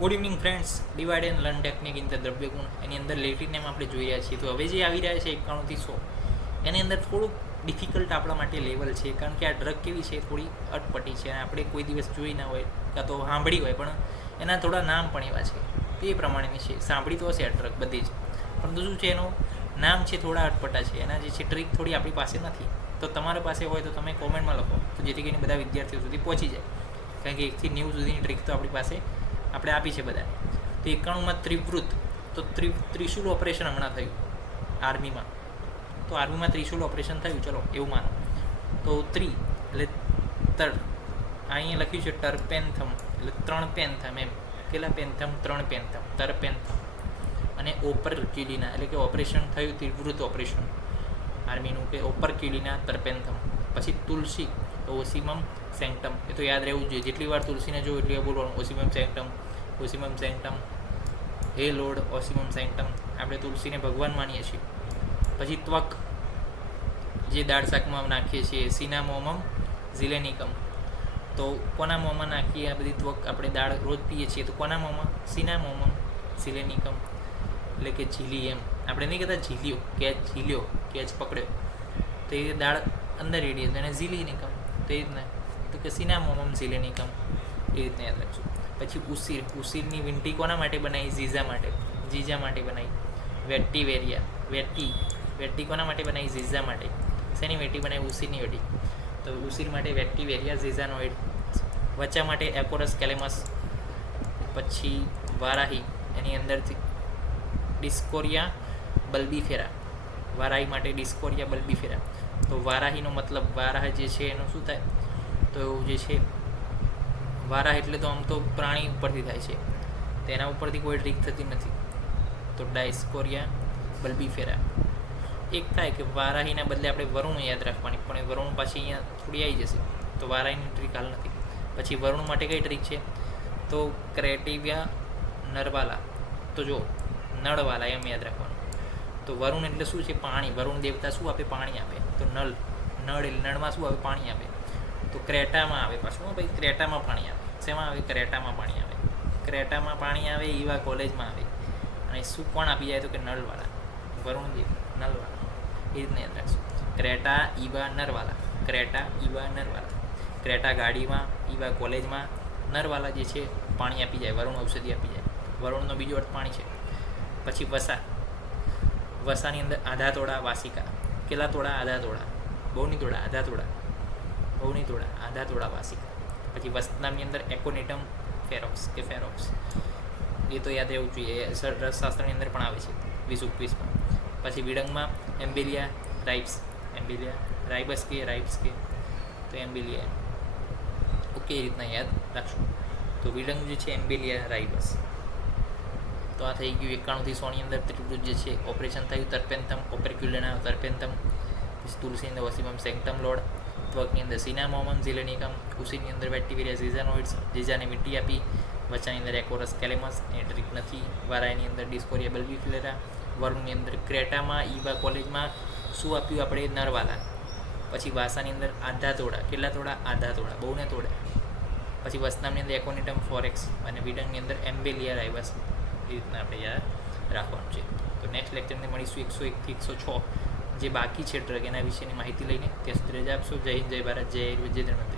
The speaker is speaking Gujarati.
Good evening friends. Divide and learn technique in the દ્રવ્યગુણ એની અંદર લેટિન નેમ આપણે જોઈ રહ્યા છીએ. તો હવે જે આવી રહ્યા છે 91 થી 100 એની અંદર થોડુંક ડિફિકલ્ટ આપણા માટે લેવલ છે, કારણ કે આ ડ્રગ કેવી છે, થોડી અટપટી છે અને આપણે કોઈ દિવસ જોઈ ના હોય કાં તો સાંભળી હોય, પણ એના થોડા નામ પણ એવા છે તે પ્રમાણેની છે. સાંભળી તો હશે આ ડ્રગ બધી જ, પરંતુ શું છે એનું નામ છે થોડા અટપટા છે. એના જે છે ટ્રીક થોડી આપણી પાસે નથી. તો તમારા પાસે હોય તો તમે કોમેન્ટમાં લખો, તો જેથી કરીને બધા વિદ્યાર્થીઓ સુધી પહોંચી જાય, કારણ કે 1 થી 90 સુધીની ટ્રીક તો આપણી પાસે આપણે આપી છે બધાને. તો 91માં ત્રિવૃત્ત, તો ત્રિશુલ ઓપરેશન હમણાં થયું આર્મીમાં. તો આર્મીમાં ત્રિશુલ ઓપરેશન થયું, ચલો એવું માનો. તો એટલે અહીંયા લખ્યું છે ટર્પેન્થમ, એટલે 3 પેન્થમ એમ. કેટલા પેન્થમ? 3 પેન્થમ, ટર્પેન્થમ. અને ઓપરક્યુલિના એટલે કે ઓપરેશન થયું ત્રિવૃત્ત ઓપરેશન આર્મીનું, કે ઓપરક્યુલિના ટર્પેન્થમ. પછી તુલસી, ઓસિમમ સેન્ક્ટમ. એ તો યાદ રહેવું જોઈએ, જેટલી વાર તુલસીને જો એટલી વાર બોલવાનું, ઓસિમમ સેન્ક્ટમ, ઓસિમમ સેન્ક્ટમ. હે લોર્ડ ઓસિમમ સેન્ક્ટમ. આપણે તુલસીને ભગવાન માનીએ છીએ. પછી ત્વક, જે દાળ શાકમાં નાખીએ છીએ, સિનામોમમ ઝિલેનિકમ. તો કોના મોંમાં નાખીએ આ બધી ત્વક? આપણે દાળ રોજ પીએ છીએ, તો કોના મોંમાં? સિનામોમમ ઝિલેનિકમ, એટલે કે ઝીલી એમ. આપણે નહીં કહેતા ઝીલ્યો, કેચ ઝીલ્યો, કેચ પકડ્યો, તો એ દાળ અંદર રેડી હતી અને ઝીલીનિકમ, તો એ રીતના. તો કે સિનામોમમ ઝિલેનિકમ, એ રીતના યાદ રાખજો. પછી ઉસીર, ઉસીરની વીંટી કોના માટે બનાવી? જીજા માટે, જીજા માટે બનાવી. વેટીવેરિયા, વેટી કોના માટે બનાવી? જીજા માટે. શેની વેટી બનાવી? ઉસીરની વેટી. તો ઉસીર માટે વેટીવેરિયા ઝીઝાનોઇડ. વચ્ચા માટે એકોરસ કેલેમસ. પછી વારાહી, એની અંદરથી ડિસ્કોરિયા બલ્બીફેરા. વારાહી માટે ડિસ્કોરિયા બલ્બીફેરા. તો વારાહીનો મતલબ, વારાહ જે છે એનું શું થાય? તો જે છે વારાહ એટલે તો આમ તો પ્રાણી ઉપરથી થાય છે, તેના ઉપરથી કોઈ ટ્રીક થતી નથી. તો ડાયસ્કોરિયા બલ્બીફેરા. એક થાય કે વારાહીના બદલે આપણે વરુણ યાદ રાખવાની, પણ એ વરુણ પાછી અહીંયા થોડી આવી જશે, તો વારાહીની ટ્રીક હાલ નથી. પછી વરુણ માટે કઈ ટ્રીક છે? તો ક્રેટિવિયા નરવાલા. તો જો નળવાલા એમ યાદ રાખવાનું. તો વરુણ એટલે શું છે? પાણી. વરુણ દેવતા શું આપે? પાણી આપે. તો નળ એટલે નળમાં શું આવે? પાણી આપે. તો ક્રેટામાં આવે પાછું, ભાઈ ક્રેટામાં પાણી આવે. શેમાં આવે? ક્રેટામાં પાણી આવે. ક્રેટામાં પાણી આવે, ઈવા કોલેજમાં આવે. અને શું કોણ આપી જાય? તો કે નળવાલા, વરુણ દેવ નળવાલા. એ રીતના યાદ રાખશું. ક્રેટા, ઈવા, નરવાલા. ક્રેટા, ઈવા, નરવાલા. ક્રેટા ગાડીમાં, ઈવા કોલેજમાં. નરવાલા જે છે પાણી આપી જાય, વરુણ ઔષધિ આપી જાય. વરુણનો બીજો અર્થ પાણી છે. પછી વસા, વસાની અંદર આધા તોડા વાસિકા. કેટલા તોડા? આધા તોડા. બહુ નહીં તોડા, આધા તોડા. બહુ નહીં તોડા, આધા તોડા વાસિકા. પછી વસનામની અંદર એકોનિટમ ફેરોક્સ કે ફેરોક્સ. એ તો યાદ રહેવું જોઈએ, રસશાસ્ત્રની અંદર પણ આવે છે 20-21માં. પછી વિડંગમાં એમ્બેલિયા રાઇબ્સ. એમ્બેલિયા રાઇબસ કે રાઇબ્સ કે, તો એમ્બેલિયા. ઓકે, એ રીતના યાદ રાખશું. તો વિડંગ જે છે એમ્બેલિયા રાઇબસ. તો આ થઈ ગયું 91 થી 100ની અંદર ત્રિવૃત્ત જે છે ઓપરેશન થયું ટર્પેન્થમ, ઓપરક્યુલિના ટર્પેન્થમ. પછી તુલસીની અંદર ઓસિમમ સેન્ક્ટમ લોડ. ત્વકની અંદર સિનામોમમ ઝિલેનિકમ. ઉસીની અંદર વેટીવેરિયા ઝીઝાનોઇડ્સ, જીજાને વીંટી આપી. વચ્ચાની અંદર એકોરસ કેલેમસ, એ ટ્રીક નથી. વારાયની અંદર ડિસ્કોરિયા બલ્બીફેરા. વરુણની અંદર ક્રેટામાં, ઈવા કોલેજમાં શું આપ્યું આપણે? નરવાલા. પછી વાસાની અંદર આધા તોડા. કેટલા તોડા? આધા તોડા, બહુ ને તોડા. પછી વસનામની અંદર એકોનિટમ ફોરેક્સ. અને વિડંગની અંદર એમ્બેલિયા રાઇબસ. એ રીતના આપણે યાદ રાખવાનું છે. તો નેક્સ્ટ લેક્ચરને મળીશું 101 થી 106 જે બાકી છે ડ્રગ, એના વિશેની માહિતી લઈને. ત્યાં સુધી રજા આપશો. જય હિન્દ, જય ભારત, જય આયુર્વેદ, જય ધન્વંતરી.